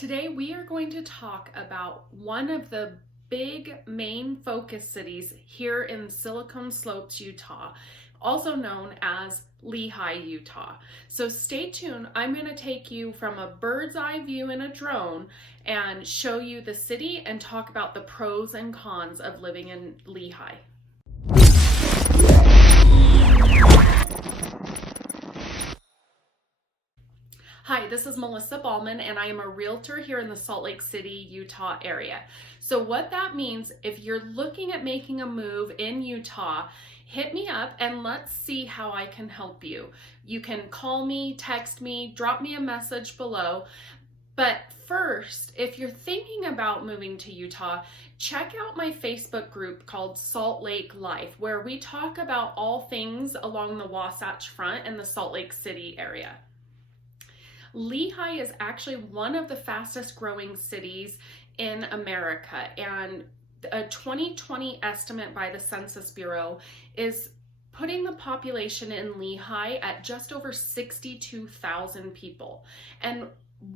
Today we are going to talk about one of the big main focus cities here in Silicon Slopes, Utah, also known as Lehi, Utah. So stay tuned. I'm going to take you from a bird's eye view in a drone and show you the city and talk about the pros and cons of living in Lehi. Hi, this is Melissa Ballman, and I am a realtor here in the Salt Lake City, Utah area. So what that means, if you're looking at making a move in Utah, hit me up and let's see how I can help you. You can call me, text me, drop me a message below. But first, if you're thinking about moving to Utah, check out my Facebook group called Salt Lake Life, where we talk about all things along the Wasatch Front and the Salt Lake City area. Lehi is actually one of the fastest growing cities in America, and a 2020 estimate by the Census Bureau is putting the population in Lehi at just over 62,000 people. And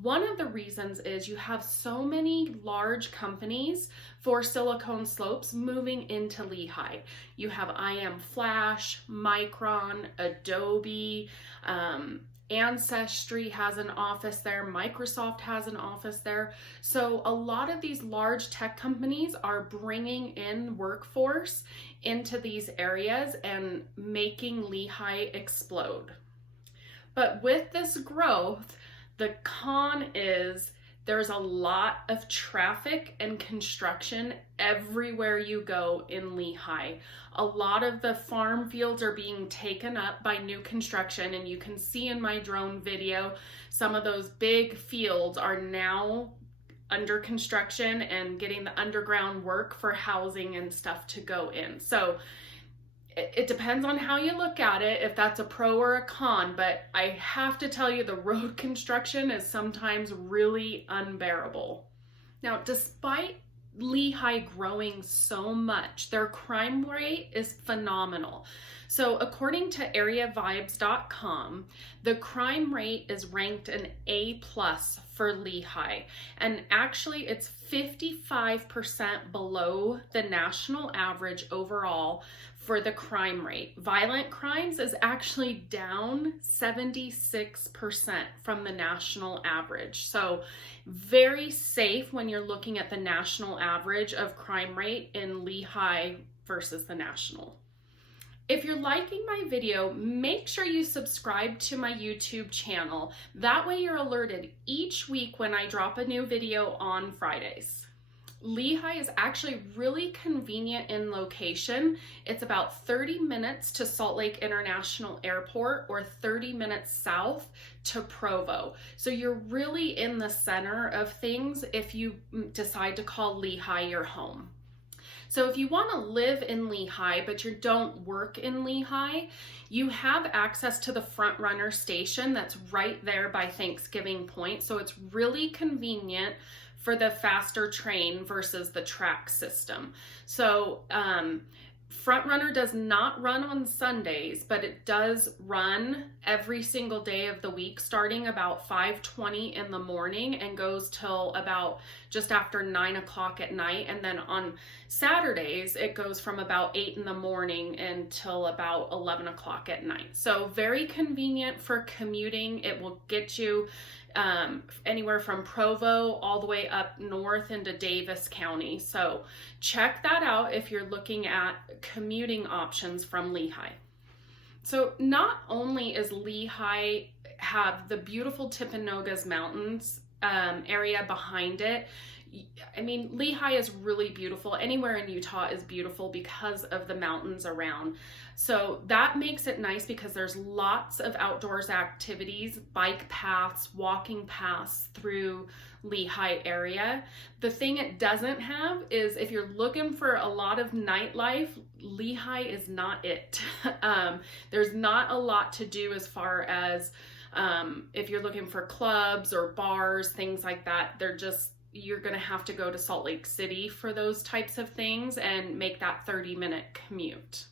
one of the reasons is you have so many large companies for Silicon Slopes moving into Lehi. You have IM Flash, Micron, Adobe, Ancestry has an office there, Microsoft has an office there. So a lot of these large tech companies are bringing in workforce into these areas and making Lehi explode. But with this growth, the con is there's a lot of traffic and construction everywhere you go in Lehi. A lot of the farm fields are being taken up by new construction, and you can see in my drone video, some of those big fields are now under construction and getting the underground work for housing and stuff to go in. So it depends on how you look at it, if that's a pro or a con, but I have to tell you the road construction is sometimes really unbearable. Now, despite Lehi growing so much, their crime rate is phenomenal. So according to areavibes.com, the crime rate is ranked an A+ for Lehi, and actually it's 55% below the national average overall for the crime rate. Violent crimes is actually down 76% from the national average. So very safe when you're looking at the national average of crime rate in Lehi versus the national. If you're liking my video, make sure you subscribe to my YouTube channel. That way you're alerted each week when I drop a new video on Fridays. Lehi is actually really convenient in location. It's about 30 minutes to Salt Lake International Airport or 30 minutes south to Provo. So you're really in the center of things if you decide to call Lehi your home. So if you want to live in Lehi, but you don't work in Lehi, you have access to the Front Runner station that's right there by Thanksgiving Point. So it's really convenient for the faster train versus the track system. So Front Runner does not run on Sundays, but it does run every single day of the week, starting about 5:20 in the morning and goes till about just after 9 o'clock at night. And then on Saturdays, it goes from about 8 in the morning until about 11 o'clock at night. So very convenient for commuting. It will get you anywhere from Provo all the way up north into Davis County. So check that out if you're looking at commuting options from Lehi. So not only is Lehi have the beautiful Timpanogos Mountains area behind it, I mean, Lehi is really beautiful. Anywhere in Utah is beautiful because of the mountains around. So that makes it nice because there's lots of outdoors activities, bike paths, walking paths through Lehi area. The thing it doesn't have is if you're looking for a lot of nightlife, Lehi is not it. There's not a lot to do as far as if you're looking for clubs or bars, things like that. You're going to have to go to Salt Lake City for those types of things and make that 30-minute commute.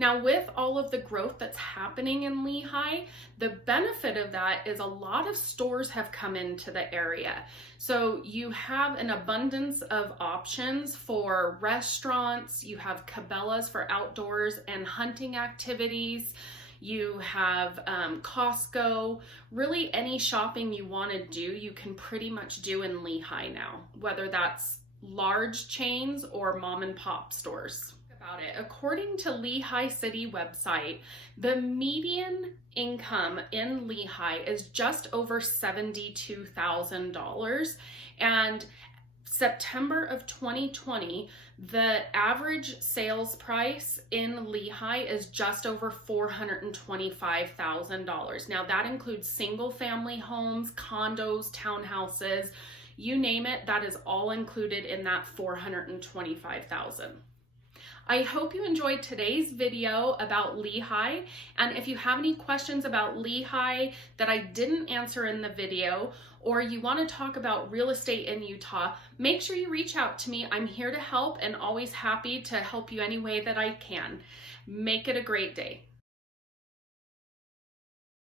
Now, with all of the growth that's happening in Lehi, the benefit of that is a lot of stores have come into the area. So you have an abundance of options for restaurants, you have Cabela's for outdoors and hunting activities, you have Costco. Really, any shopping you want to do, you can pretty much do in Lehi now, whether that's large chains or mom and pop stores. About it. According to Lehi City website, the median income in Lehi is just over $72,000, and September of 2020, the average sales price in Lehi is just over $425,000. Now that includes single family homes, condos, townhouses, you name it, that is all included in that $425,000. I hope you enjoyed today's video about Lehi, and if you have any questions about Lehi that I didn't answer in the video, or you want to talk about real estate in Utah, make sure you reach out to me. I'm here to help and always happy to help you any way that I can. Make it a great day.